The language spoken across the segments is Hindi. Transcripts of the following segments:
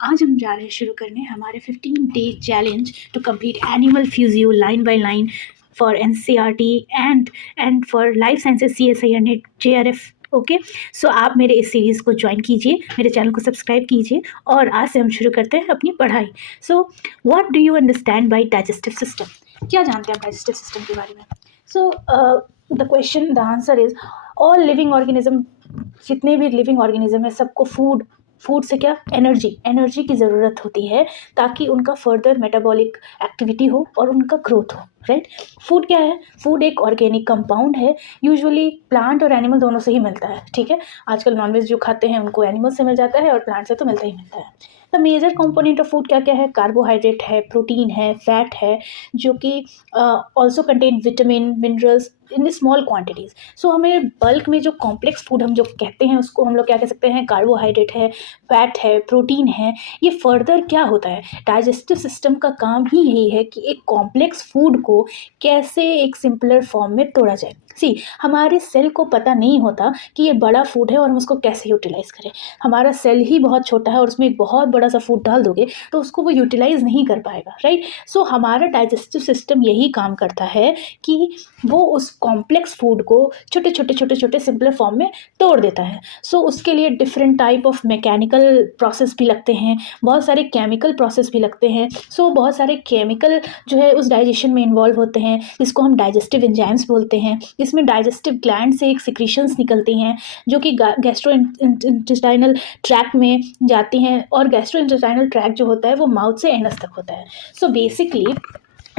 आज हम जा रहे हैं शुरू करने हमारे 15 day challenge to complete animal physio line by line for NCERT and for life sciences CSIR NET JRF. Okay, so आप मेरे इस सीरीज़ को ज्वाइन कीजिए, मेरे चैनल को सब्सक्राइब कीजिए और आज से हम शुरू करते हैं अपनी पढ़ाई। So what do you understand by digestive system? क्या जानते हैं आप डाइजेस्टिव सिस्टम के बारे में? So the question, the answer is all living organism, जितने भी लिविंग ऑर्गेनिज्म है सबको फूड से क्या एनर्जी की ज़रूरत होती है ताकि उनका फर्दर मेटाबॉलिक एक्टिविटी हो और उनका ग्रोथ हो, राइट। फूड क्या है? फूड एक ऑर्गेनिक कंपाउंड है, यूजुअली प्लांट और एनिमल दोनों से ही मिलता है, ठीक है। आजकल नॉनवेज जो खाते हैं उनको एनिमल से मिल जाता है और प्लांट से तो मिलता ही मिलता है। The major component of food क्या क्या है? कार्बोहाइड्रेट है, प्रोटीन है, फैट है, जो कि also contain vitamin minerals in small quantities. So हमें बल्क में जो कॉम्प्लेक्स फूड हम जो कहते हैं उसको हम लोग क्या कह सकते हैं? कार्बोहाइड्रेट है, फैट है, प्रोटीन है। ये फर्दर क्या होता है? डाइजेस्टिव सिस्टम का काम ही यही है कि एक कॉम्प्लेक्स फूड को कैसे एक सिंपलर फॉर्म में तोड़ा जाए। हमारे सेल को पता नहीं होता कि ये बड़ा फूड है और हम उसको कैसे यूटिलाइज़ करें। हमारा सेल ही बहुत छोटा है और उसमें एक बहुत बड़ा सा फूड डाल दोगे तो उसको वो यूटिलाइज़ नहीं कर पाएगा, राइट। सो हमारा डाइजेस्टिव सिस्टम यही काम करता है कि वो उस कॉम्प्लेक्स फूड को छोटे छोटे सिंपलर फॉर्म में तोड़ देता है। सो उसके लिए different type of mechanical process भी लगते हैं, बहुत सारे केमिकल प्रोसेस भी लगते हैं। सो बहुत सारे केमिकल जो है उस डाइजेशन में इन्वॉल्व होते हैं, जिसको हम डाइजेस्टिव एंजाइम्स बोलते हैं। इसमें डाइजेस्टिव ग्लैंड से एक सिक्रीशंस निकलती हैं जो कि गैस्ट्रो इंटेस्टाइनल ट्रैक्ट में जाती हैं, और गैस्ट्रो इंटेस्टाइनल ट्रैक्ट जो होता है वो माउथ से एनस तक होता है। सो बेसिकली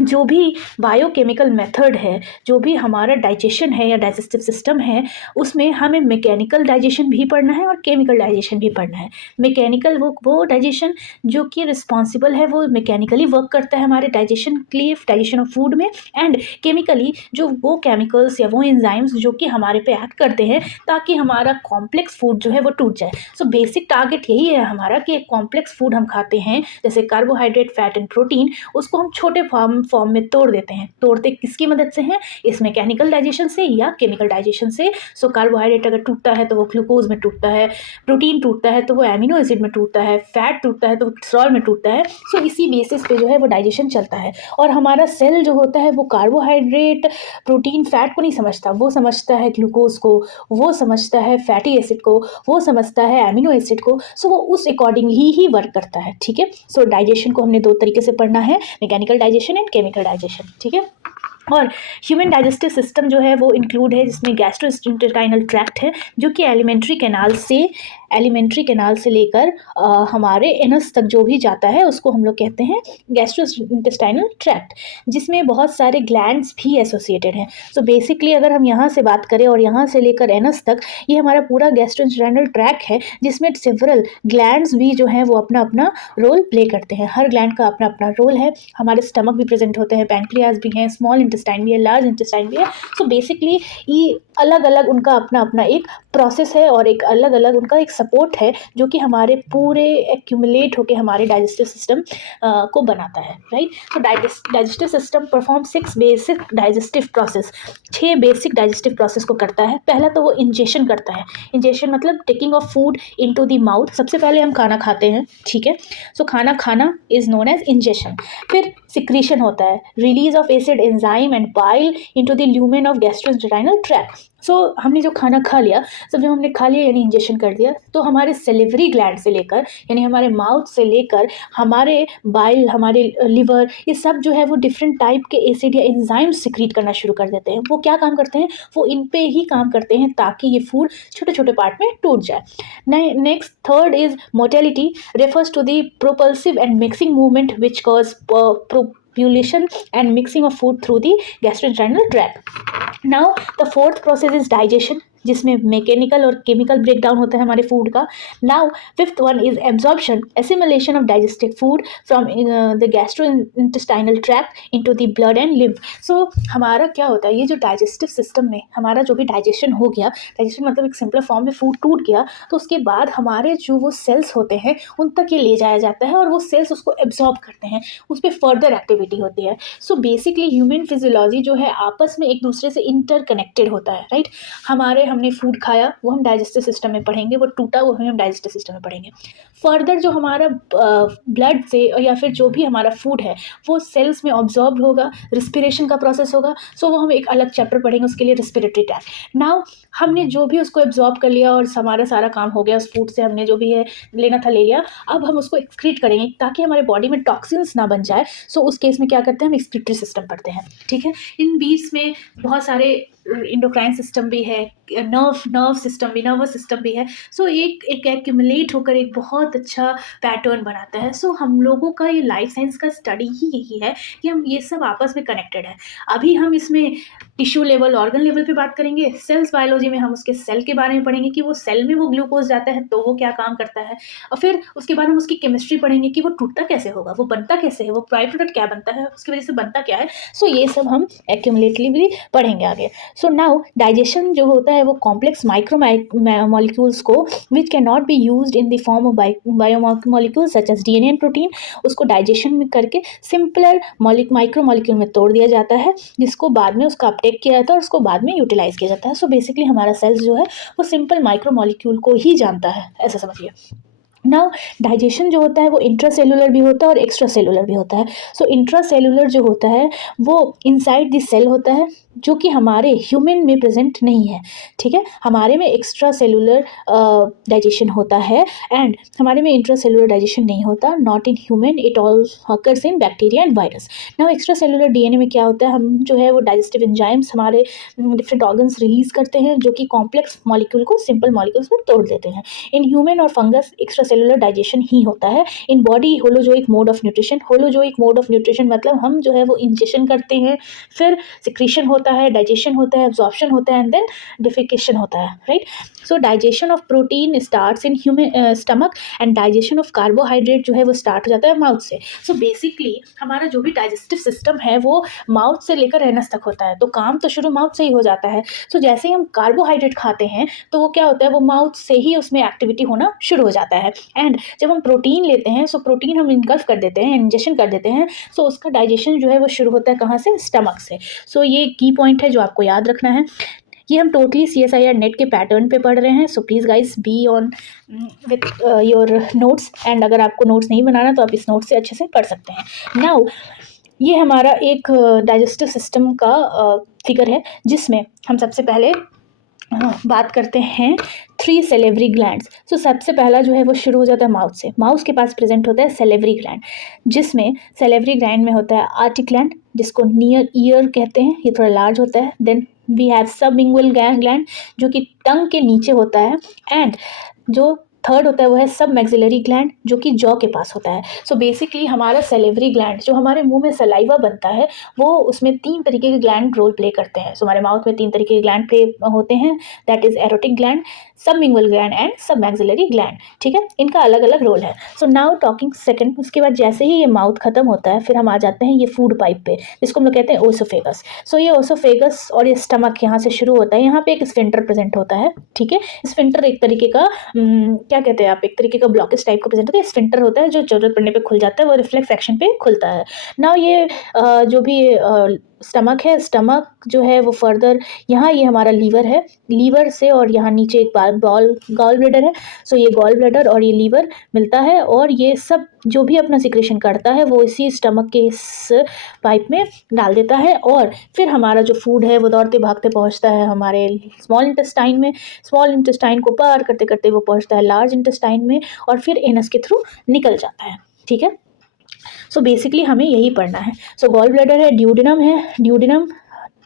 जो भी बायोकेमिकल मेथड है, जो भी हमारा डाइजेशन है या डाइजेस्टिव सिस्टम है, उसमें हमें मैकेनिकल डाइजेशन भी पढ़ना है और केमिकल डाइजेशन भी पढ़ना है। मैकेनिकल वो डाइजेशन जो कि रिस्पॉन्सिबल है, वो मैकेनिकली वर्क करता है हमारे डाइजेशन के लिए, डाइजेशन ऑफ फूड में। एंड केमिकली जो वो केमिकल्स या वो एंजाइम्स जो कि हमारे पे एक्ट करते हैं ताकि हमारा कॉम्प्लेक्स फूड जो है वो टूट जाए। सो बेसिक टारगेट यही है हमारा कि एक कॉम्प्लेक्स फूड हम खाते हैं जैसे कार्बोहाइड्रेट, फैट एंड प्रोटीन, उसको हम छोटे फॉर्म में तोड़ देते हैं। तोड़ते किसकी मदद से हैं? इस मैकेनिकल डाइजेशन से या केमिकल डाइजेशन से। सो कार्बोहाइड्रेट अगर टूटता है तो वो ग्लूकोज में टूटता है, प्रोटीन टूटता है तो वो एमिनो एसिड में टूटता है, फैट टूटता है तो वो कोलेस्ट्रॉल में टूटता है। सो इसी बेसिस पे जो है वो डाइजेशन चलता है। और हमारा सेल जो होता है वो कार्बोहाइड्रेट, प्रोटीन, फैट को नहीं समझता, वो समझता है ग्लूकोज को, वो समझता है फैटी एसिड को, वो समझता है एमिनो एसिड को। सो वो उस अकॉर्डिंग ही वर्क करता है, ठीक है। सो डाइजेशन को हमने दो तरीके से पढ़ना है, mechanical digestion and chemical digestion, ठीक है। और ह्यूमन डाइजेस्टिव सिस्टम जो है वो इंक्लूड है, जिसमें गैस्ट्रोइंटेस्टाइनल ट्रैक्ट है जो कि एलिमेंट्री कैनाल से लेकर हमारे एनस तक जो भी जाता है उसको हम लोग कहते हैं गैस्ट्रोइंटेस्टाइनल ट्रैक्ट, जिसमें बहुत सारे ग्लैंड्स भी एसोसिएटेड हैं। सो बेसिकली अगर हम यहाँ से बात करें और यहाँ से लेकर एनस तक, ये हमारा पूरा गैस्ट्रोइंटेस्टाइनल ट्रैक्ट है, जिसमें सेवरल ग्लैंड्स भी जो हैं वो अपना अपना रोल प्ले करते हैं। हर ग्लैंड का अपना अपना रोल है। हमारे स्टमक भी प्रेजेंट होते हैं, पैंक्रियाज भी हैं, स्मॉल इंटेस्टाइन भी है, लार्ज इंटेस्टाइन भी है। सो बेसिकली ये अलग अलग उनका अपना अपना एक प्रोसेस है और एक अलग अलग उनका एक सपोर्ट है जो कि हमारे पूरे एक्यूमुलेट होकर हमारे डाइजेस्टिव सिस्टम को बनाता है, राइट। तो digestive system perform 6 basic digestive process, 6 basic digestive process को करता है। पहला तो वो इंजेशन करता है। इंजेशन मतलब taking of food into the mouth. सबसे पहले हम खाना खाते हैं, ठीक है। सो खाना खाना इज नोन एज इंजेशन। फिर सिक्रीशन होता है, release of acid, enzyme and bile into the lumen of gastrointestinal tract. So हमने जो खाना खा लिया, सब जो हमने खा लिया यानी इंजेशन कर दिया, तो हमारे सेलिवरी ग्लैंड से लेकर यानी हमारे माउथ से लेकर हमारे बाइल, हमारे लिवर, ये सब जो है वो डिफरेंट टाइप के एसिड या एंजाइम सिक्रीट करना शुरू कर देते हैं। वो क्या काम करते हैं? वो इन पे ही काम करते हैं ताकि ये फूड छोटे छोटे पार्ट में टूट जाए। Next, third is motility, refers to the propulsive and mixing movement which cause propulsion and mixing of food through the gastrointestinal tract. Now the fourth process is digestion, जिसमें मैकेनिकल और केमिकल ब्रेकडाउन होता है हमारे फूड का। Now fifth one is absorption, assimilation of digestive food from the gastrointestinal tract into the blood and lymph. So हमारा क्या होता है, ये जो डाइजेस्टिव सिस्टम में हमारा जो भी डाइजेशन हो गया, डाइजेशन मतलब एक सिंपल फॉर्म में फूड टूट गया, तो उसके बाद हमारे जो वो सेल्स होते हैं उन तक ये ले जाया जाता है और वो सेल्स उसको एब्जॉर्ब करते हैं, उस पर फर्दर एक्टिविटी होती है। सो बेसिकली ह्यूमन फिजियोलॉजी जो है आपस में एक दूसरे से इंटरकनेक्टेड होता है, राइट। हमने फूड खाया वो हम डाइजेस्टिव सिस्टम में पढ़ेंगे, वो टूटा वो हम डाइजेस्टिव सिस्टम में पढ़ेंगे। फर्दर जो हमारा ब्लड से या फिर जो भी हमारा फूड है वो सेल्स में ऑब्जॉर्ब होगा, रिस्पिरेशन का प्रोसेस होगा, सो वो हम एक अलग चैप्टर पढ़ेंगे उसके लिए, रिस्पिरेटरी ट्रैक्ट। नाउ हमने जो भी उसको एब्जॉर्ब कर लिया और हमारा सारा काम हो गया, उस फूड से हमने जो भी है लेना था ले लिया, अब हम उसको एक्सक्रीट करेंगे ताकि हमारे बॉडी में टॉक्सिन्स ना बन जाए। सो उस केस में क्या करते हैं, हम एक्सक्रीटरी सिस्टम पढ़ते हैं, ठीक है। इन बीच में बहुत सारे इंडोक्राइन सिस्टम भी है, नर्वस सिस्टम भी है। सो एक एक्यूमुलेट होकर एक बहुत अच्छा पैटर्न बनाता है। सो हम लोगों का ये लाइफ साइंस का स्टडी ही यही है कि हम ये सब आपस में कनेक्टेड है। अभी हम इसमें टिश्यू लेवल, ऑर्गन लेवल पे बात करेंगे। सेल्स बायोलॉजी में हम उसके सेल के बारे में पढ़ेंगे कि वो सेल में वो ग्लूकोज जाता है तो वो क्या काम करता है, और फिर उसके बाद हम उसकी केमिस्ट्री पढ़ेंगे कि वो टूटता कैसे होगा, वो बनता कैसे है, वो बाई प्रोडक्ट क्या बनता है, उसकी वजह से बनता क्या है। सो ये सब हम एक्यूमुलेटिवली पढ़ेंगे आगे। सो नाउ डाइजेशन जो होता है वो कॉम्प्लेक्स माइक्रो मॉलिक्यूल्स को which can not be used in the form of biomolecules such as DNA and protein, उसको डाइजेशन में करके सिंपलर माइक्रो मॉलिक्यूल में तोड़ दिया जाता है, जिसको बाद में उसका अपटेक किया जाता है और उसको बाद में यूटिलाइज किया जाता है। सो बेसिकली हमारा सेल्स जो है वो सिंपल माइक्रो मॉलिक्यूल को ही जानता है, ऐसा समझिए। नाउ डाइजेशन जो होता है वो इंट्रासेलुलर भी होता है और एक्स्ट्रा सेलुलर भी होता है। सो इंट्रासेलुलर जो होता है वो इनसाइड द सेल होता है, जो कि हमारे ह्यूमन में प्रेजेंट नहीं है, ठीक है। हमारे में एक्स्ट्रा सेलुलर डाइजेशन होता है एंड हमारे में इंट्रासेलुलर डाइजेशन नहीं होता, not in human, it all occurs in bacteria and virus. Now extra cellular DNA में क्या होता है, हम जो है वो डाइजेस्टिव एंजाइम्स हमारे डिफरेंट ऑर्गन्स रिलीज करते हैं जो कि कॉम्प्लेक्स मॉलिक्यूल को सिंपल मॉलिक्यूल्स में तोड़ देते हैं। इन ह्यूमन और फंगस एक्स्ट्रा सेलुलर डाइजेशन ही होता है। In body holozoic mode of nutrition, holozoic mode of nutrition मतलब हम जो है वो इंजेक्शन करते हैं, फिर सिक्रीशन होता है, डाइजेशन होता है, एब्जॉर्प्शन होता है एंड देन डिफिकेशन होता है, right. So digestion of protein starts in human stomach and digestion of carbohydrate जो है वो स्टार्ट हो जाता है माउथ से। सो बेसिकली हमारा जो भी डाइजेस्टिव सिस्टम है वो माउथ से लेकर एनस तक होता है, तो काम तो शुरू माउथ से ही हो जाता है। सो जैसे ही हम कार्बोहाइड्रेट खाते हैं तो वो क्या होता है, वो माउथ से ही उसमें एक्टिविटी होना शुरू हो जाता है। एंड जब हम प्रोटीन लेते हैं, सो प्रोटीन हम इनगल्फ कर देते हैं, इंजेक्शन कर देते हैं, सो उसका डाइजेशन जो है वो शुरू होता है कहाँ से, स्टमक से। सो ये की पॉइंट है जो आपको याद रखना है। ये हम टोटली CSIR नेट के पैटर्न पे पढ़ रहे हैं। So please guys be on with your notes, and अगर आपको नोट्स नहीं बनाना तो आप इस नोट से अच्छे से पढ़ सकते हैं। नाउ ये हमारा एक डाइजेस्टिव सिस्टम का फिगर है जिसमें हम सबसे पहले बात करते हैं 3 सेलेवरी ग्लैंड्स। सो सबसे पहला जो है वो शुरू हो जाता है माउथ से। माउथ के पास प्रेजेंट होता है सेलेवरी ग्लैंड, जिसमें सेलेवरी ग्लैंड में होता है आर्टिक ग्लैंड जिसको नियर ईयर कहते हैं, ये थोड़ा लार्ज होता है। Then we have sublingual gland जो कि टंग के नीचे होता है, एंड जो थर्ड होता है वो है सब मैक्सिलरी ग्लैंड जो कि जॉ के पास होता है। सो बेसिकली हमारा सेलेवरी ग्लैंड जो हमारे मुंह में सलाइवा बनता है वो उसमें 3 तरीके के ग्लैंड रोल प्ले करते हैं। सो हमारे माउथ में 3 तरीके के ग्लैंड प्ले होते हैं, दैट इज एरोटिक gland, sublingual gland and submaxillary gland, ठीक है। इनका अलग अलग रोल है। सो नाउ टॉकिंग सेकंड, उसके बाद जैसे ही ये माउथ खत्म होता है फिर हम आ जाते हैं ये फूड पाइप पे, जिसको हम लोग कहते हैं ओसोफेगस। सो ये ओसोफेगस और ये स्टमक यहाँ से शुरू होता है, यहाँ पे एक स्फिंक्टर प्रेजेंट होता है, ठीक है। स्फिंक्टर एक तरीके का क्या कहते हैं आप, एक तरीके का ब्लॉकेज टाइप का प्रेजेंट होता है। स्फिंक्टर होता है जो जरूरत पड़ने पे खुल जाता है, वो रिफ्लेक्स एक्शन पे खुलता है। नाउ ये जो भी स्टमक है, स्टमक जो है वो फर्दर यहाँ ये हमारा लीवर है, लीवर से और यहाँ नीचे एक गॉल ब्लैडर है। सो ये गॉल ब्लैडर और ये लीवर मिलता है और ये सब जो भी अपना सिक्रेशन करता है वो इसी स्टमक के इस पाइप में डाल देता है, और फिर हमारा जो फूड है वो दौड़ते भागते पहुँचता है हमारे स्मॉल इंटेस्टाइन में। स्मॉल इंटेस्टाइन को पार करते करते वो पहुँचता है लार्ज इंटेस्टाइन में और फिर एनस के थ्रू निकल जाता है, ठीक है। सो बेसिकली हमें यही पढ़ना है। सो गॉल ब्लैडर है, ड्यूडेनम,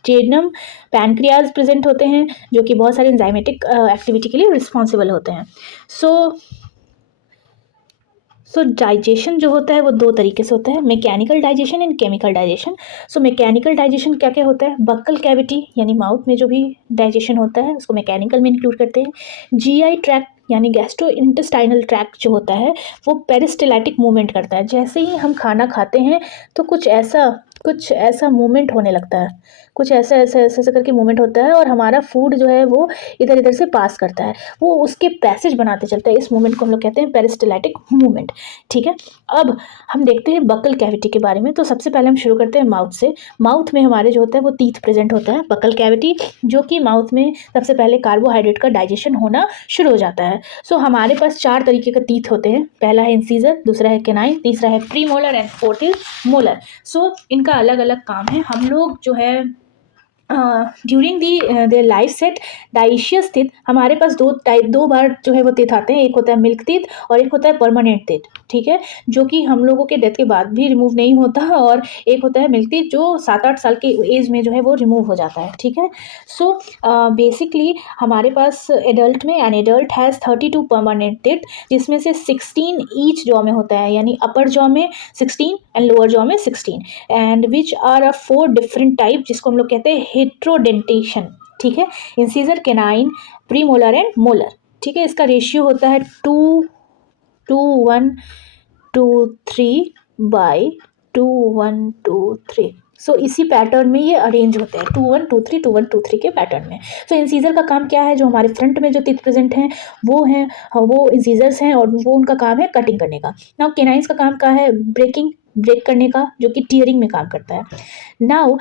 जेडनम, पैनक्रियाज प्रेजेंट होते हैं जो कि बहुत सारे एंजाइमेटिक एक्टिविटी के लिए रिस्पॉन्सिबल होते हैं। सो डाइजेशन जो होता है वो 2 तरीके से होता है, mechanical digestion and chemical digestion. So mechanical digestion क्या क्या होता है, बक्कल कैविटी यानी माउथ में जो भी डाइजेशन होता है उसको मैकेनिकल में इंक्लूड करते हैं। GI ट्रैक्ट यानी गैस्ट्रो इंटेस्टाइनल ट्रैक्ट जो होता है वो पेरिस्टाल्टिक मूवमेंट करता है। जैसे ही हम खाना खाते हैं तो कुछ ऐसा मूवमेंट होने लगता है, कुछ ऐसा ऐसा ऐसा ऐसा करके मूवमेंट होता है और हमारा फूड जो है वो इधर इधर से पास करता है, वो उसके पैसेज बनाते चलता है। इस मूवमेंट को हम लोग कहते हैं पेरिस्टैलिटिक मूवमेंट। ठीक है, अब हम देखते हैं बकल कैविटी के बारे में। तो सबसे पहले हम शुरू करते हैं माउथ से। माउथ में हमारे जो होता है वो टीथ प्रेजेंट होता है, बकल कैविटी, जो कि माउथ में सबसे पहले कार्बोहाइड्रेट का डाइजेशन होना शुरू हो जाता है। सो हमारे पास 4 तरीके का टीथ होते हैं। पहला है इंसीजर, दूसरा है केनाइन, तीसरा है premolar and fourth is molar. So इनका अलग अलग काम है। हम लोग जो है during the their life set deciduous teeth, हमारे पास दो बार जो है वो टीथ आते हैं। एक होता है मिल्क टीथ और एक होता है परमानेंट टीथ। ठीक है, जो कि हम लोगों के डेथ के बाद भी रिमूव नहीं होता, और एक होता है मिल्क टीथ जो 7-8 साल के एज में जो है वो रिमूव हो जाता है। ठीक है, सो बेसिकली हमारे पास एडल्ट में, an adult has 32 permanent teeth, जिसमें से 16 ईच जॉ में होता है, यानी अपर जॉ में 16 एंड लोअर जॉ में 16, and which are 4 different type, जिसको हम लोग कहते हैं हेट्रोडेंटेशन। ठीक है, incisor, canine, premolar and molar. ठीक है, इसका रेशियो होता है 2:1:2:3 सो इसी पैटर्न में ये अरेंज होते हैं, 2:1:2:3 2:1:2:3 के पैटर्न में। सो इंसीजर का काम क्या है, जो हमारे फ्रंट में जो टीथ प्रेजेंट हैं वो हैं, वो इंसीजर्स हैं, और वो उनका काम है कटिंग करने का। नाउ केनाइंस का काम क्या है, ब्रेक करने का, जो कि टीयरिंग में काम करता है। नाउ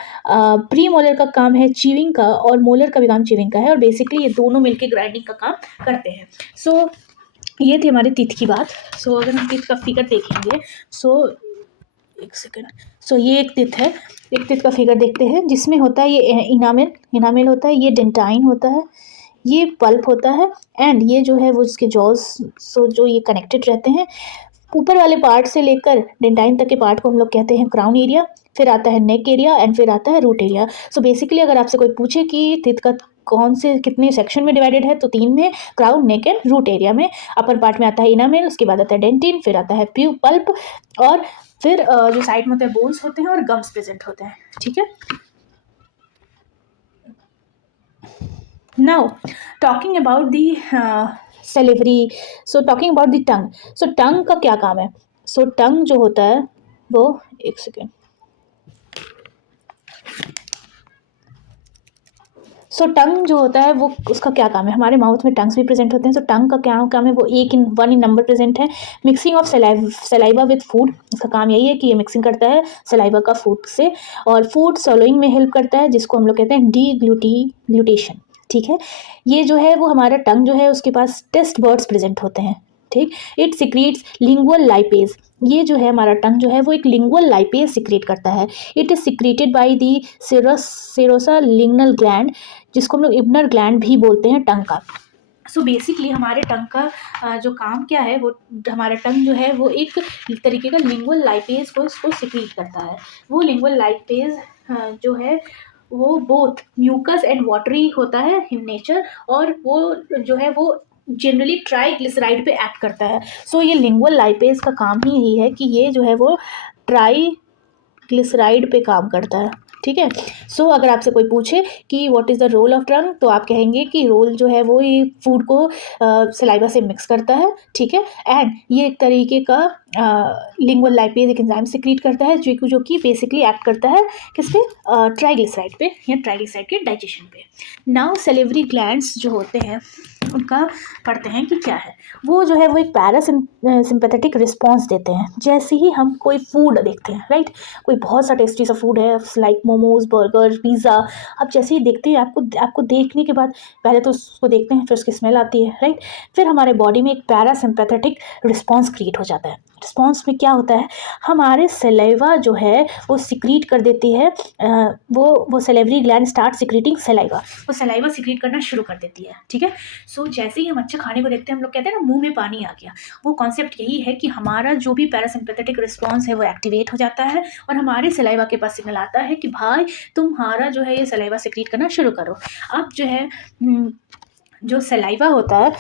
प्री मोलर का काम है चीविंग का, और मोलर का भी काम चीविंग का है, और बेसिकली ये दोनों मिलके ग्राइंडिंग का काम करते हैं। सो ये थी हमारे टीथ की बात। सो अगर हम टीथ का फिगर देखेंगे, सो एक सेकेंड, सो ये एक टीथ है, एक टीथ का फिगर देखते हैं, जिसमें होता है ये इनामेल होता है, ये डेंटाइन होता है, ये पल्प होता है, एंड ये जो है वो इसके जॉज, सो जो ये कनेक्टेड रहते हैं। ऊपर वाले पार्ट से लेकर डेंटाइन तक के पार्ट को हम लोग कहते हैं क्राउन एरिया, फिर आता है नेक एरिया, एंड फिर आता है रूट एरिया। सो बेसिकली अगर आपसे कोई पूछे कि टीथ का कौन से कितने सेक्शन में डिवाइडेड है, तो 3 में, crown, neck and root area में। अपर पार्ट में आता है इनामेल, उसके बाद आता है डेंटिन, फिर आता है पल्प, और फिर जो साइड में होते हैं बोन्स होते हैं और गम्स प्रेजेंट होते हैं। ठीक है, now talking about the salivary, so talking about the tongue. So tongue का क्या काम है, सो टंग जो होता है वो, एक सेकेंड, सो टंग जो होता है वो, उसका क्या काम है, हमारे माउथ में टंग्स भी प्रेजेंट होते हैं। सो टंग का क्या काम है, वो 1 इन नंबर प्रेजेंट है। Mixing of saliva with food, इसका काम यही है कि ये मिक्सिंग करता है सलाइवा का फूड से, और फूड सॉलोइंग में हेल्प करता है, जिसको हम लोग कहते हैं डीग्लूटेशन। ठीक है, ये जो है वो हमारा टंग जो है उसके पास टेस्ट बर्ड्स प्रेजेंट होते हैं। ठीक, इट सिक्रीट्स लिंगुअल लाइपेज, ये जो है हमारा टंग जो है वो एक लिंगुअल लाइपेज सिक्रेट करता है। It is secreted by the serous lingual gland, जिसको हम लोग इब्नर ग्लैंड भी बोलते हैं टंग का। सो बेसिकली हमारे टंग का जो काम क्या है, वो हमारा टंग जो है वो एक तरीके का लिंगुअल लाइपेज को इसको सिक्रीट करता है। वो लिंगुअल लाइपेज जो है वो बोथ म्यूकस एंड वाटरी होता है इन नेचर, और वो जो है वो जनरली ट्राईग्लिसराइड पे एक्ट करता है। सो ये लिंगुअल लाइपेज का काम ही यही है कि ये जो है वो ट्राईग्लिसराइड पे काम करता है। ठीक है, सो अगर आपसे कोई पूछे कि what is the role of tongue, तो आप कहेंगे कि रोल जो है वो ये फूड को सलाइवा से मिक्स करता है। ठीक है, एंड ये एक तरीके का लिंगुअल लाइपेज एक एंजाइम सिक्रीट करता है, जो कि बेसिकली एक्ट करता है किस पे, ट्राइग्लिसराइड पे, या ट्राइग्लिसराइड के डाइजेशन पे। नाउ सेलिवरी ग्लैंड्स जो होते हैं उनका पढ़ते हैं कि क्या है। वो जो है वो एक पैरासिम्पैथेटिक रिस्पॉन्स देते हैं। जैसे ही हम कोई फूड देखते हैं, राइट, कोई बहुत सा टेस्टी सा फूड है लाइक मोमोज, बर्गर, पिज़्ज़ा, आप जैसे ही देखते हैं आपको देखने के बाद पहले तो उसको देखते हैं, फिर उसकी स्मेल आती है, राइट, फिर हमारे बॉडी में एक पैरासिम्पैथेटिक रिस्पॉन्स क्रिएट हो जाता है। रिस्पॉन्स में क्या होता है, हमारे सलाइवा जो है वो सिक्रीट कर देती है, वो salivary gland start secreting saliva, वो सलाइवा सिक्रीट करना शुरू कर देती है। ठीक है, सो जैसे ही हम अच्छा खाने को देखते हैं, हम लोग कहते हैं ना मुंह में पानी आ गया, वो कॉन्सेप्ट यही है कि हमारा जो भी पैरासिम्पैथेटिक रिस्पॉन्स है वो एक्टिवेट हो जाता है, और हमारे सलाइवा के पास सिग्नल आता है कि भाई तुम्हारा जो है ये सलाइवा सिक्रीट करना शुरू करो। अब जो है जो सलाइवा होता है,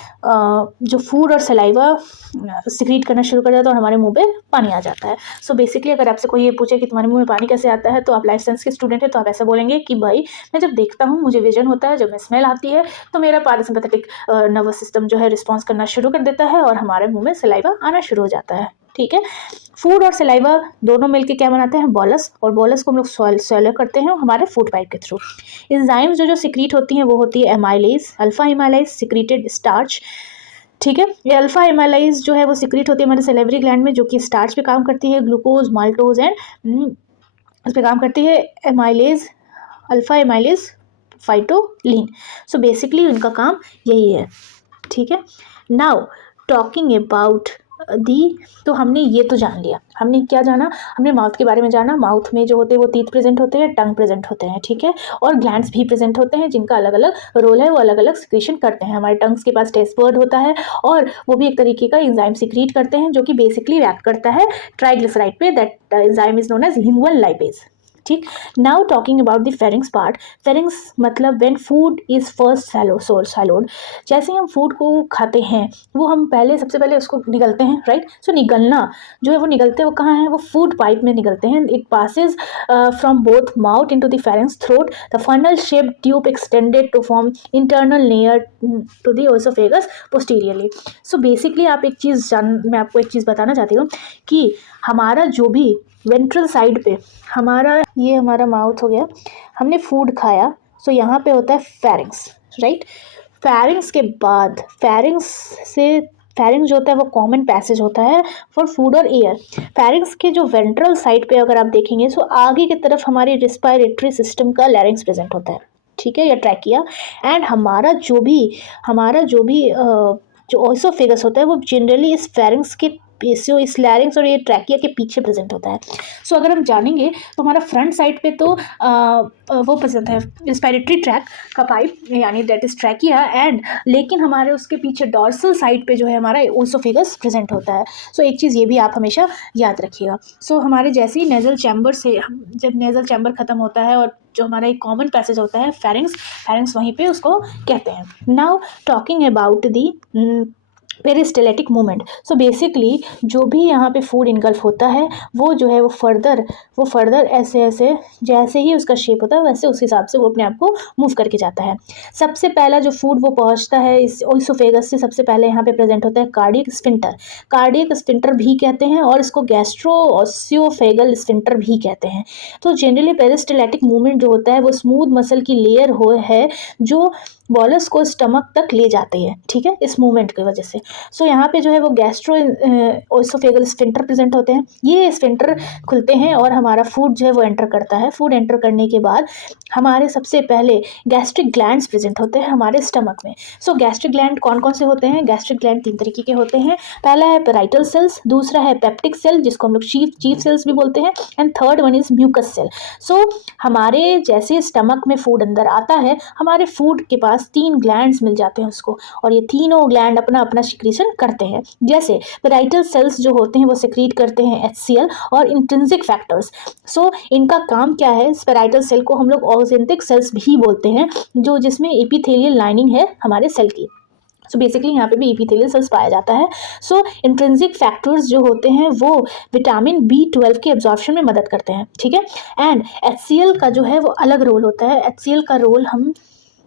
जो फूड और सलाइवा सिक्रीट करना शुरू कर जाता है और हमारे मुंह पे पानी आ जाता है। सो बेसिकली अगर आपसे कोई ये पूछे कि तुम्हारे मुंह में पानी कैसे आता है, तो आप लाइफ साइंस के स्टूडेंट है तो आप ऐसा बोलेंगे कि भाई मैं जब देखता हूँ मुझे विजन होता है, जब मैं स्मेल आती है तो मेरा पैरासिम्पैथेटिक नर्वस सिस्टम जो है रिस्पॉन्स करना शुरू कर देता है और हमारे मुँह में सलाइवा आना शुरू हो जाता है। ठीक है। फूड और सलाइवा दोनों मिलके क्या बनाते हैं, बॉलस, और बॉलस को हम लोग swallow करते हैं हमारे फूड पाइप के थ्रू। एंजाइम्स जो सिक्रीट होती हैं वो होती है amylase, alpha amylase, secreted starch. ठीक है, ये अल्फा एमाइलेज जो है वो सिक्रीट होती है हमारे सैलिवरी ग्लैंड में, जो कि स्टार्च पे काम करती है, ग्लूकोज, माल्टोज एंड उस पर काम करती है amylase, alpha amylase, ptyalin. So basically उनका काम यही है। ठीक है, नाउ टॉकिंग अबाउट दी, तो हमने ये तो जान लिया, हमने क्या जाना, हमने माउथ के बारे में जाना। माउथ में जो होते हैं वो टीथ प्रेजेंट होते हैं, टंग प्रेजेंट होते हैं, ठीक है, और ग्लैंड्स भी प्रेजेंट होते हैं जिनका अलग अलग रोल है, वो अलग अलग सिक्रीशन करते हैं। हमारे टंग्स के पास टेस्ट बर्ड होता है और वो भी एक तरीके का एंजाइम सिक्रीट करते हैं जो कि बेसिकली रिएक्ट करता है ट्राइग्लिसराइड पे, that enzyme is known as lingual lipase. ठीक, now talking about the pharynx part. Pharynx मतलब when food is first swallowed, जैसे ही हम फूड को खाते हैं वो हम सबसे पहले उसको निगलते हैं, राइट। सो निगलना जो है वो निगलते वो कहाँ है, वो फूड पाइप में निगलते हैं। It passes from both mouth into the pharynx throat, the funnel shaped tube extended to form internal layer to the oesophagus posteriorly. So basically मैं आपको एक चीज़ बताना चाहती हूँ कि हमारा जो भी वेंट्रल साइड पे ये हमारा माउथ हो गया, हमने फूड खाया, सो यहाँ पे होता है फेरिंग्स, राइट। फेरिंग्स के बाद फेरिंग्स जो होता है वो कॉमन पैसेज होता है फॉर फूड और एयर। फेरिंग्स के जो वेंट्रल साइड पे अगर आप देखेंगे तो आगे की तरफ हमारी रिस्पायरेटरी सिस्टम का लैरिंग्स प्रेजेंट होता है, ठीक है, या ट्रैकिया। एंड हमारा जो भी जो ओसोफेगस होता है वो जनरली इस फेरिंग्स के इस लैरिंग्स और ये ट्रैकिया के पीछे प्रेजेंट होता है। सो अगर हम जानेंगे तो हमारा फ्रंट साइड पे तो वो प्रेजेंट है रिस्पायरेटरी ट्रैक का पाइप, यानी दैट इज ट्रैकिया, एंड लेकिन हमारे उसके पीछे डॉर्सल साइड पे जो है हमारा ओसोफेगस प्रेजेंट होता है। सो एक चीज़ ये भी आप हमेशा याद रखिएगा। सो हमारे जैसे ही नेजल चैम्बर से जब नेजल चैम्बर खत्म होता है और जो हमारा एक कॉमन पैसेज होता है फेरिंग्स वहीं पे उसको कहते हैं। Now talking about the peristaltic movement. So basically जो भी यहाँ पे फूड इनगल्फ होता है वो जो है वो फर्दर ऐसे जैसे ही उसका शेप होता है वैसे उस हिसाब से वो अपने आप को मूव करके जाता है। सबसे पहला जो फूड वो पहुँचता है इस ओइसोफेगस से, सबसे पहले यहाँ पे प्रेजेंट होता है कार्डियक स्फिंक्टर भी कहते हैं, और इसको गैस्ट्रो ऑसियोफेगल स्फिंक्टर भी कहते हैं। तो जनरली पेरिस्टेलेटिक मूवमेंट जो होता है वो स्मूथ मसल की लेयर है जो बॉलस को स्टमक तक ले जाती है, ठीक है, इस मूवमेंट की वजह से। सो यहाँ पे जो है वो गैस्ट्रो ओसोफेगल स्फिंक्टर प्रेजेंट होते हैं। ये स्फिंक्टर खुलते हैं और हमारा फूड जो है वो एंटर करता है। फूड एंटर करने के बाद हमारे सबसे पहले गैस्ट्रिक ग्लैंड्स प्रेजेंट होते हैं हमारे स्टमक में। सो गैस्ट्रिक ग्लैंड कौन कौन से होते हैं, गैस्ट्रिक ग्लैंड 3 तरीके के होते हैं। पहला है पेराइटल सेल्स, दूसरा है पेप्टिक सेल जिसको हम लोग चीफ सेल्स भी बोलते हैं, and third one is mucus cell. So हमारे जैसे स्टमक में फूड अंदर आता है हमारे फूड के पास 3 ग्लैंड्स मिल जाते हैं उसको, और ये तीनों ग्लैंड अपना अपना सिक्रीशन करते हैं। जैसे पेराइटल सेल्स जो होते हैं वो सिक्रीट करते हैं HCl और इंट्रिंसिक फैक्टर्स। सो इनका काम क्या है, पेराइटल सेल को हम लोग ऑक्जेंटिक सेल्स भी बोलते हैं, जो जिसमें एपिथेलियल लाइनिंग है हमारे सेल की। सो बेसिकली यहाँ पे भी एपिथेलियल सेल्स पाया जाता है। सो इंट्रिंसिक फैक्टर्स जो होते हैं वो विटामिन B12 के एब्जॉर्प्शन में मदद करते हैं, ठीक है। एंड HCl का जो है वो अलग रोल होता है। HCl का रोल हम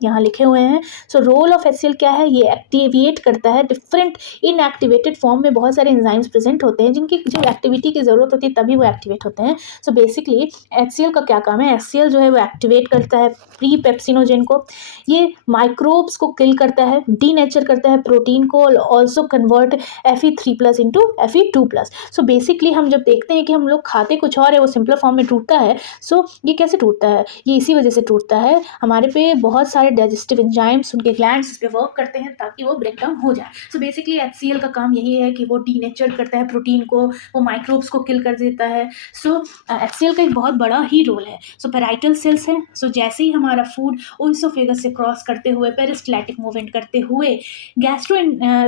यहाँ लिखे हुए हैं। सो रोल ऑफ HCl क्या है, ये एक्टिवेट करता है डिफरेंट इनएक्टिवेटेड फॉर्म में बहुत सारे एंजाइम्स प्रेजेंट होते हैं जिनकी जो एक्टिविटी की ज़रूरत होती है तभी वो एक्टिवेट होते हैं। सो बेसिकली HCl का क्या काम है, HCl जो है वो एक्टिवेट करता है प्री पेप्सिनोजेन को, ये माइक्रोब्स को किल करता है, डीनेचर करता है प्रोटीन को, also convert Fe3+ into Fe2+। So basically हम जब देखते हैं कि हम लोग खाते कुछ और है वो सिंपलर फॉर्म में टूटता है। सो ये कैसे टूटता है, ये इसी वजह से टूटता है, हमारे पे बहुत सारे डाइजेस्टिव एंजाइम्स उनके ग्लैंड्स उस पर वर्क करते हैं ताकि वो ब्रेक डाउन हो जाए। सो बेसिकली HCl का काम यही है कि वो डीनेचर करता है प्रोटीन को, वो माइक्रोब्स को किल कर देता है। सो HCl का एक बहुत बड़ा ही रोल है। सो पेराइटल सेल्स हैं, सो जैसे ही हमारा फूड ओइसोफेगस से क्रॉस करते हुए पेरिस्टेलेटिक मूवमेंट करते हुए गैस्ट्रो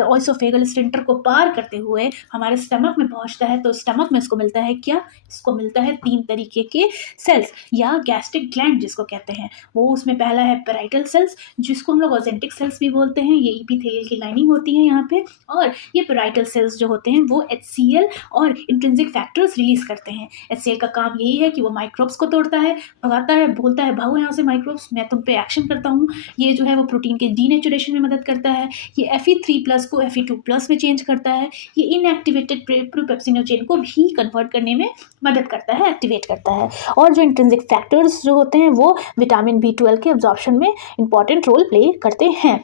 ओइसोफेगल स्फिंक्टर को पार करते हुए हमारे स्टमक में पहुंचता है, तो स्टमक में इसको मिलता है क्या, इसको मिलता है 3 तरीके के सेल्स या गैस्ट्रिक ग्लैंड जिसको कहते हैं। वो उसमें पहला है पेराइटल सेल्स, जिसको हम लोग ऑजेंटिक सेल्स भी बोलते हैं, ये एपिथेलियल की लाइनिंग होती है यहाँ पे। और ये पेराइटल सेल्स जो होते हैं वो HCl और इंट्रिंसिक फैक्टर्स रिलीज करते हैं। HCl का काम यही है कि वो माइक्रोब्स को तोड़ता है, भगाता है, बोलता है भागो यहाँ से माइक्रोब्स, मैं तुम पे एक्शन करता हूँ। ये जो है वो प्रोटीन के डीनेचुरेशन में मदद करता है। ये Fe3+ को Fe2+ में चेंज करता है। ये इनएक्टिवेटेड प्रोपेप्सिनोजेन को भी कन्वर्ट करने में मदद करता है, एक्टिवेट करता है। और जो इंट्रिंसिक फैक्टर्स जो होते हैं वो विटामिन B12 के एब्जॉर्प्शन में इंपॉर्टेंट रोल प्ले करते हैं।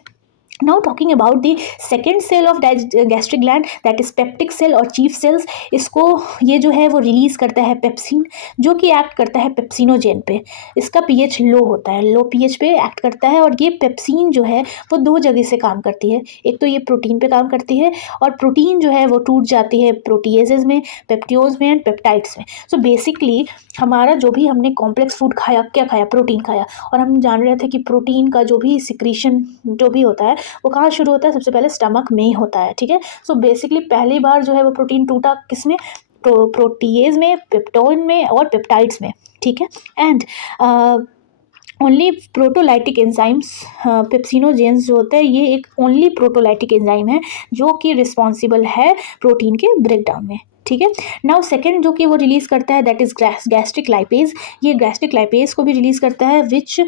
Now talking about the second cell of gastric gland, that is peptic cell और chief cells, इसको ये जो है वो रिलीज करता है पेप्सिन, जो कि एक्ट करता है पेप्सिनोजेन पे। इसका pH लो होता है, लो pH पे एक्ट करता है। और ये पेप्सिन जो है वो दो जगह से काम करती है, एक तो ये प्रोटीन पे काम करती है, और प्रोटीन जो है वो टूट जाती है प्रोटीएजेज में, पेप्टियोज में एंड पेप्टाइड्स में। सो बेसिकली हमारा जो भी हमने कॉम्प्लेक्स फूड खाया, क्या खाया, प्रोटीन खाया, और हम जान रहे थे कि प्रोटीन का जो भी सिक्रीशन जो भी होता है वो कहाँ शुरू होता है, सबसे पहले स्टमक में ही होता है, ठीक है। सो बेसिकली पहली बार जो है वो प्रोटीन टूटा किसमें, प्रोटीएज में, पेप्टोइन में और पेप्टाइड्स में, ठीक है। एंड ओनली प्रोटोलाइटिक एंजाइम्स, पेप्सिनोजेंस जो होता है ये एक ओनली प्रोटोलाइटिक एंजाइम है जो कि रिस्पॉन्सिबल है प्रोटीन के ब्रेकडाउन में, ठीक है। नाउ सेकंड जो कि वो रिलीज करता है दैट इज गैस्ट्रिक लाइपेज। ये गैस्ट्रिक लाइपेज को भी रिलीज करता है which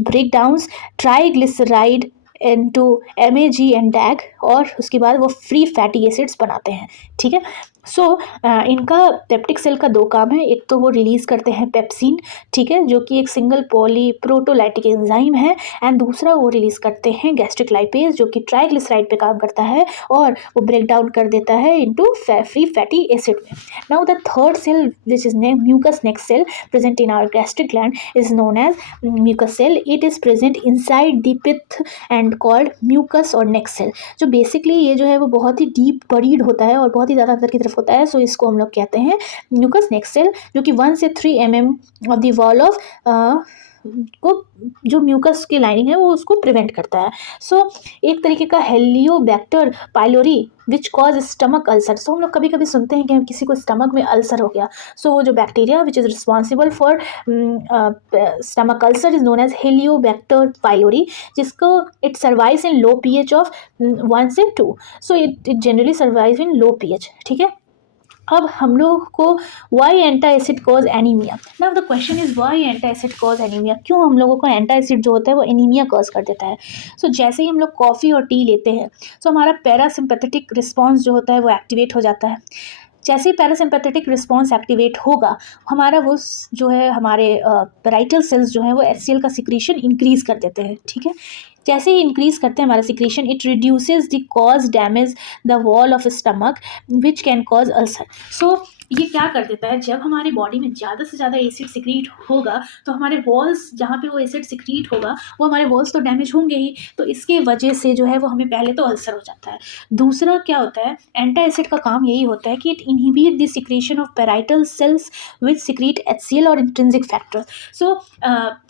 break downs triglyceride into MAG and DAG, और उसके बाद वो फ्री फैटी एसिड्स बनाते हैं, ठीक है। सो इनका पेप्टिक सेल का दो काम है, एक तो वो रिलीज़ करते हैं पेप्सिन, ठीक है, जो कि एक सिंगल पॉली प्रोटोलाइटिक एंजाइम है, एंड दूसरा वो रिलीज़ करते हैं गैस्ट्रिक लाइपेज जो कि ट्राइग्लिसराइड पे काम करता है और वो ब्रेक डाउन कर देता है इनटू फ्री फैटी एसिड में। Now the third cell which is mucus neck cell present in our gastric gland is known as mucus cell. It is present inside the pith and called mucus और नेक्स सेल। जो बेसिकली ये जो है वो बहुत ही डीप बरीड होता है और बहुत ही ज़्यादा अंदर की तरफ होता है, सो इसको हम लोग कहते हैं म्यूकस नेक्स सेल, जो कि 1 से 3 mm of the wall of को जो म्यूकस की लाइनिंग है वो उसको प्रिवेंट करता है। सो एक तरीके का Helicobacter pylori which cause stomach ulcer. So हम लोग कभी कभी सुनते हैं कि किसी को स्टमक में अल्सर हो गया, सो वो जो bacteria which is responsible for stomach ulcer is known as Helicobacter pylori, जिसको it survives in low pH of 1 से 2। So it generally survive in low pH, ठीक है। अब हम लोग को why antacid cause anaemia. Now the question is why antacid cause anaemia, क्यों हम लोगों को एंटा एसिड जो होता है वो एनीमिया कॉज कर देता है। सो जैसे ही हम लोग कॉफ़ी और टी लेते हैं सो हमारा पैरासिम्पैथेटिक रिस्पॉन्स जो होता है वो एक्टिवेट हो जाता है। जैसे ही पैरासिम्पैथेटिक रिस्पॉन्स एक्टिवेट होगा हमारा वो जो है हमारे पेराइटल सेल्स जो है वो HCl का सिक्रीशन इंक्रीज कर देते हैं, ठीक है। जैसे ही इंक्रीज करते हैं हमारा secretion, it reduces the cause damage the wall of stomach which can cause ulcer. So ये क्या कर देता है, जब हमारी बॉडी में ज़्यादा से ज़्यादा एसिड सिक्रीट होगा तो हमारे वॉल्स जहाँ पे वो एसिड सिक्रीट होगा वो हमारे वॉल्स तो डैमेज होंगे ही, तो इसके वजह से जो है वो हमें पहले तो अल्सर हो जाता है। दूसरा क्या होता है, एंटा एसिड का काम यही होता है कि it inhibit the secretion of parietal cells which secrete HCl और इंट्रिंसिक फैक्टर्स। सो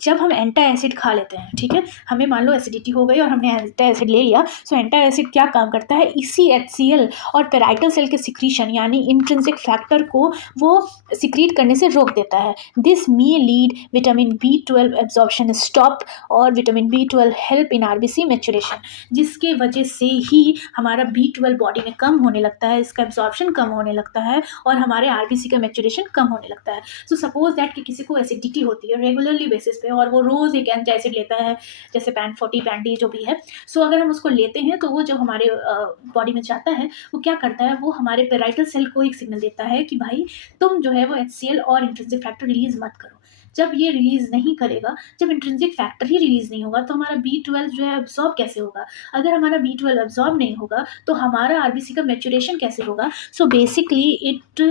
जब हम एंटा एसिड खा लेते हैं, ठीक है, हमें मान लो एसिडिटी हो गई और हमने एंटा एसिड ले लिया, सो एंटा एसिड क्या काम करता है, इसी HCl और पेराइटल सेल के सिक्रीशन यानी इंट्रिंसिक फैक्टर को वो सिक्रीट करने से रोक देता है। This may lead vitamin B12 absorption stop और vitamin B12 help in RBC maturation, जिसके वजह से ही हमारा B12 बॉडी में कम होने लगता है, इसका एब्जॉर्प्शन कम होने लगता है और हमारे RBC का मैच्योरेशन कम होने लगता है। सो सपोज दैट कि किसी को एसिडिटी होती है रेगुलरली बेसिस पे और वो रोज़ एक एंटा एसिड लेता है, जैसे पैन 40 पैन डी जो भी है। सो अगर हम उसको लेते हैं तो वो जब हमारे बॉडी में जाता है वो क्या करता है, वो हमारे पेराइटल सेल को एक सिग्नल देता है कि भाई तुम जो है वो HCl और इंट्रिंसिक फैक्टर रिलीज मत करो। जब ये रिलीज नहीं करेगा, जब इंट्रिंसिक फैक्टर ही रिलीज नहीं होगा तो हमारा B12 जो है एब्जॉर्ब कैसे होगा। अगर हमारा B12 एब्जॉर्ब नहीं होगा तो हमारा RBC का मैच्योरेशन कैसे होगा। So basically it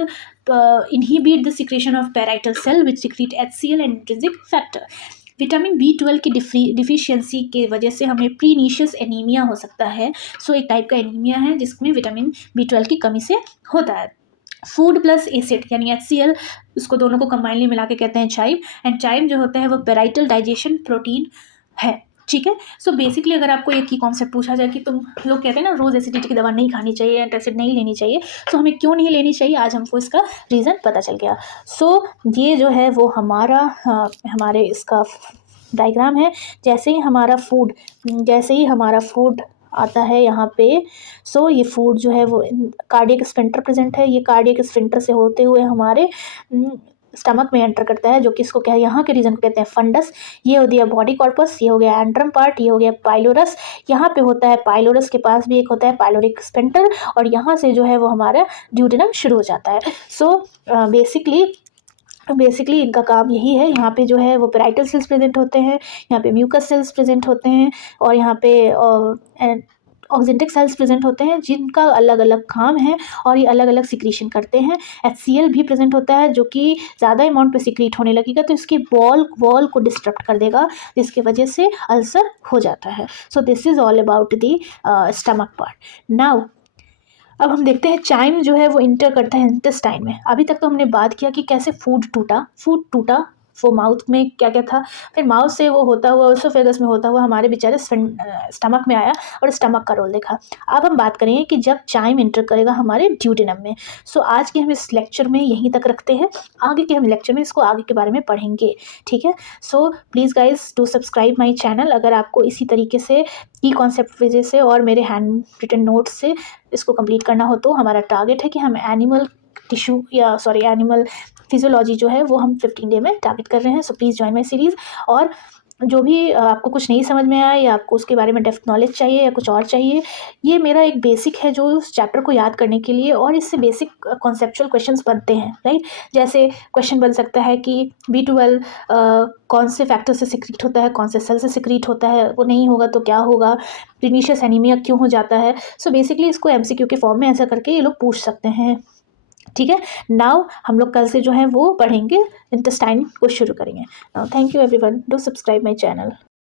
inhibit the secretion of parietal cell which secrete HCl and intrinsic factor। Vitamin B12 की डिफिशियंसी के वजह से हमें प्रीनिशियस एनीमिया हो सकता है। सो एक टाइप का एनीमिया है जिसमें विटामिन B12 की कमी से होता है। फूड प्लस एसिड यानी HCl, उसको दोनों को कंबाइनली मिला के कहते हैं चाइम, एंड चाइम जो होता है वो पेराइटल डाइजेशन प्रोटीन है, ठीक है। सो बेसिकली अगर आपको एक ही कॉन्सेप्ट पूछा जाए कि तुम लोग कहते हैं ना रोज़ एसिडिटी की दवा नहीं खानी चाहिए, एंटासिड नहीं लेनी चाहिए, सो हमें क्यों नहीं लेनी चाहिए, आज हमको इसका रीज़न पता चल गया। सो ये जो है वो हमारा हमारे इसका डायग्राम है। जैसे ही हमारा फूड आता है यहाँ पे, सो ये फूड जो है वो कार्डियक स्फिंक्टर प्रेजेंट है। ये कार्डियक स्फिंक्टर से होते हुए हमारे स्टमक में एंटर करता है, जो कि इसको क्या है, यहाँ के रीजन को कहते हैं फंडस। ये हो गया बॉडी कॉर्पस, ये हो गया एंट्रम पार्ट, ये हो गया पाइलोरस। यहाँ पे होता है पाइलोरस के पास भी एक होता है पाइलोरिक स्फिंक्टर, और यहाँ से जो है वो हमारा ड्यूडेनम शुरू हो जाता है। सो बेसिकली इनका काम यही है। यहाँ पे जो है वो पेराइटल सेल्स प्रेजेंट होते हैं, यहाँ पे म्यूकस सेल्स प्रेजेंट होते हैं, और यहाँ पे ऑक्जेंटिक सेल्स प्रेजेंट होते हैं, जिनका अलग अलग काम है और ये अलग अलग सिक्रीशन करते हैं। HCl भी प्रेजेंट होता है, जो कि ज़्यादा अमाउंट पे सिक्रीट होने लगेगा तो इसकी वॉल को डिस्टर्ब कर देगा, जिसकी वजह से अल्सर हो जाता है। So this is all about the stomach part. Now अब हम देखते हैं चाइम जो है वो इंटर करता है इंटेस्टाइन में। अभी तक तो हमने बात किया कि कैसे फूड टूटा, वो माउथ में क्या क्या था, फिर माउथ से वो होता हुआ ओसोफेगस में होता हुआ हमारे बेचारे स्टमक में आया और स्टमक का रोल देखा। अब हम बात करेंगे कि जब चाइम इंटर करेगा हमारे ड्यूडेनम में। सो आज के हम इस लेक्चर में यहीं तक रखते हैं, आगे के हम लेक्चर में इसको आगे के बारे में पढ़ेंगे, ठीक है। So please guys do subscribe my channel. अगर आपको इसी तरीके से की कॉन्सेप्ट वजह से और मेरे हैंड रिटन नोट्स से इसको कंप्लीट करना हो, तो हमारा टारगेट है कि हम एनिमल फिजियोलॉजी जो है वो हम 15 डे में टारगेट कर रहे हैं। So please join my series. और जो भी आपको कुछ नहीं समझ में आए या आपको उसके बारे में डेप्थ नॉलेज चाहिए या कुछ और चाहिए, ये मेरा एक बेसिक है जो उस चैप्टर को याद करने के लिए, और इससे बेसिक कॉन्सेप्चुअल क्वेश्चंस बनते हैं, राइट। जैसे क्वेश्चन बन सकता है कि B12 कौन से फैक्टर से सिक्रीट होता है, कौन से सेल से सिक्रीट होता है, वो नहीं होगा तो क्या होगा, पिनीशियस एनीमिया क्यों हो जाता है। सो बेसिकली इसको MCQ के फॉर्म में ऐसा करके ये लोग पूछ सकते हैं, ठीक है। नाउ हम लोग कल से जो है वो पढ़ेंगे, इंटेस्टाइन को शुरू करेंगे। Now thank you everyone, do subscribe my channel.